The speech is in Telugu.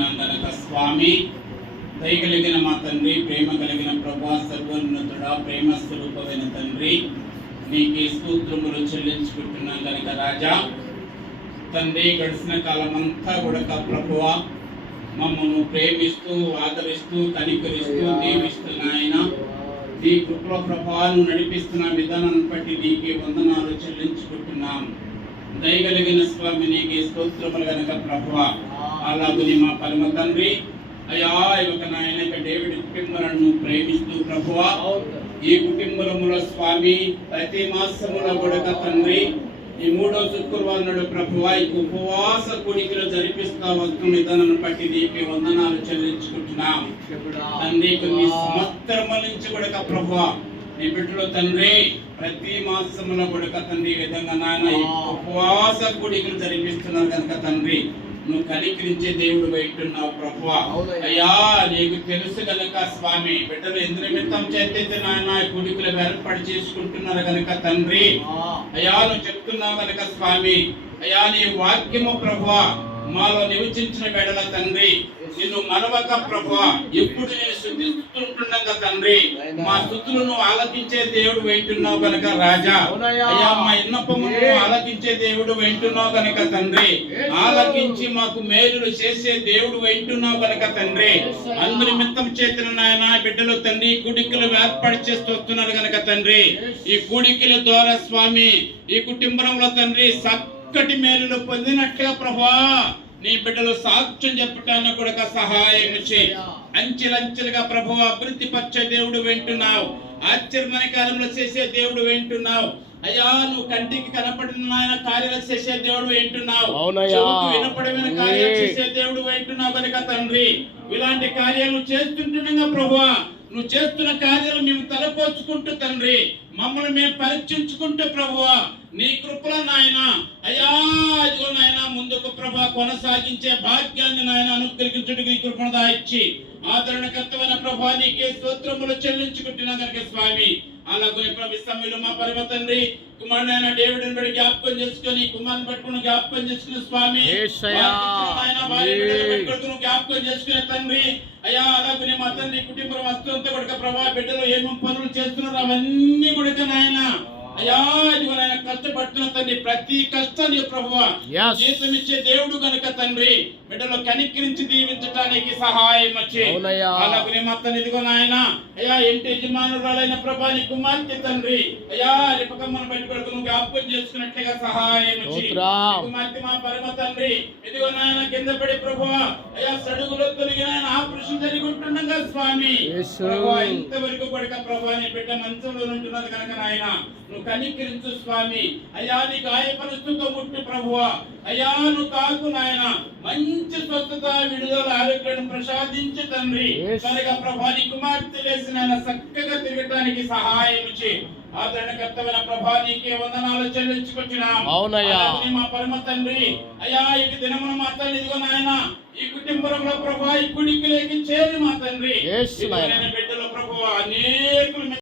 పెట్టున్నాం స్వామి. దయ కలిగిన మా తండ్రి ప్రేమ కలిగిన ప్రభా సర్వోన్నతుడా ప్రేమ స్వరూపమైన తండ్రి. నీకే స్తోత్రములు చెల్లించుకుంటున్నాం కనుక రాజా. తండ్రి గడిచిన కాలం అంతా కూడా ప్రభువ మమ్మల్ని ప్రేమిస్తూ ఆదరిస్తూ కనికరిస్తూ దీవిస్తున్నాయన నీ కృపల ప్రభావాలను నడిపిస్తున్న విధానాన్ని బట్టి నీకే వందనాలు చెల్లించుకుంటున్నాం. దయగలిగిన స్వామి నీకే స్తోత్రములు గనక ప్రభువ. అలాగుని మా పరమ తండ్రి. అయ్యా ఒక నాయన డేవిడ్ కుటుంబాలను ప్రేమిస్తూ ప్రభువ ఈ కుటుంబముల స్వామి ప్రతి మాసముల గొడక తండ్రి. ఈ మూడో శుక్రవారం నాడు ప్రభువ ఈ ఉపవాస కూడికలు జరిపిస్తా వస్తున్న విధానాన్ని బట్టి నీకే వందనాలు చెల్లించుకుంటున్నాం. తండ్రి కొన్ని సంవత్సరముల నుంచి కూడా ప్రభు నీ బిడ్డలు తండ్రి ప్రతి మాసములో గొడక తండ్రి ఈ విధంగా నాయన ఈ ఉపవాస కూడికలు జరిపిస్తున్నారు కనుక తండ్రి. నువ్వు కనికరించే దేవుడు బయటున్నావు ప్రభు. అయ్యా నీకు తెలుసు గనక స్వామి బిడ్డలు ఎందు నిమిత్తం చేతైతే నాయన కూడికలు ఏర్పాటు చేసుకుంటున్నారు గనక తండ్రి. అయ్యా నువ్వు చెప్తున్నావు కనుక స్వామి. అయ్యా నీ వాక్యము ప్రభు మాలో నివసించిన వెడల తండ్రి నిన్ను మరవక ప్రభు ఎప్పుడు నేను శుద్ధిస్తుంటుండగా తండ్రి మా స్థుతులను ఆలకించే దేవుడు వింటున్నావు కనుక రాజా. అయ్యా మా ఇన్నపమును ఆలకించే దేవుడు వింటున్నావు కనుక తండ్రి. ఆలకించి మాకు మేలులు చేసే దేవుడు వింటున్నావు కనుక తండ్రి. అందరి మిత్తం చేతిన నాయన బిడ్డలు తండ్రి కుడికలు ఏర్పాటు చేస్తూ వస్తున్నారు కనుక తండ్రి. ఈ కూడికల ద్వారా స్వామి ఈ కుటుంబంలో తండ్రి చక్కటి మేలులు పొందినట్టుగా ప్రభా నీ బిడ్డలు సాక్ష్యం చెప్పటానికి కూడా సహాయం చే అంచెలంచెలుగా ప్రభు అభివృద్ధి పరిచే దేవుడు వింటున్నావు. ఆశ్చర్యమైన కాలంలో చేసే దేవుడు వింటున్నావు. అయ్యా నువ్వు కంటికి కనపడిన ఆయన కార్యాలు చేసే దేవుడు వింటున్నావు. వినపడమైన కార్యాలు చేసే దేవుడు వింటున్నావు కనుక తండ్రి. ఇలాంటి కార్యాలు చేస్తుంటుండగా ప్రభువా. నువ్వు చేస్తున్న కార్యాలు మేము తలపోచుకుంటూ తండ్రి. మమ్మల్ని మేము పరీక్షించుకుంటూ ప్రభువా నీ కృపల నాయన అయ్యా నాయన ముందుకు ప్రభా కొనసాగించే భాగ్యాన్ని నాయన అనుగ్రహించుటకు నీ కృపణ దాయిచ్చి ఆదరణకర్తమైన ప్రభా నీకే స్తోత్రములు చెల్లించుకుంటున్నా కనుక స్వామి. అలాగే ప్రభు సమయంలో మా పరమ తండ్రి కుమారుడైన డేవిడ్ బడి జ్ఞాపకం చేసుకొని కుమారుని పట్టుకుని జ్ఞాపకం చేసుకుని స్వామి. జ్ఞాపకం చేసుకునే తండ్రి అయ్యా అలాగే మా తండ్రి కుటుంబం వస్తువులతో కూడా ప్రభా బిడ్డలు ఏమేమి పనులు చేస్తున్నారు అవన్నీ కూడా నాయన అయ్యా ఇదిగో నాయన కష్టపడుతున్న తండ్రి ప్రతి కష్టాన్ని ప్రభువా. జీతం ఇచ్చే దేవుడు గనుక తండ్రి బిడ్డలు కనికరించి దీవించడానికి సహాయం వచ్చి. అలాగే మా తండ్రి ఇదిగో నాయన అయ్యా ఇంటి యజమానురాలైన ప్రభా నీ కుమార్తె తండ్రి అయ్యా రిపకమ్మను పెట్టుకోవడం నువ్వు జ్ఞాపకం చేసుకున్నట్లుగా సహాయం వచ్చి. నీ కుమార్తె మా పరమ తండ్రి ఇదిగో నాయన కింద పడి ప్రభువా అయ్యా సడుగులో ఆపరేషన్ స్వామి. ఇంతవరకు ప్రభా నీ బిడ్డ మంచంలో ఉంటున్నది కనుక నాయన నువ్వు కనికరించు స్వామి. అయ్యా నీ గాయపరుస్తుతో ముట్టు ప్రభువా అయ్యా నువ్వు కాకు నాయన. మంచి స్వస్థత విడుదల ఆరోగ్యాన్ని ప్రసాదించు తండ్రి. కనుక ప్రభా నీ కుమార్తె వేసిన చక్కగా తిరగటానికి సహాయం చే ఆదరణకర్తమైన ప్రభా నీకే వందనాలు చెల్లించుకుంటున్నాం అవునయ్యా. మా పరమ తండ్రి అయ్యా ఈ దినమున మా తండ్రి ఇదిగో నాయన ఈ కుటుంబంలో ప్రభా ఈ కుడికి లేకి చేరి మా తండ్రి. బిడ్డల ప్రభు అనేకులు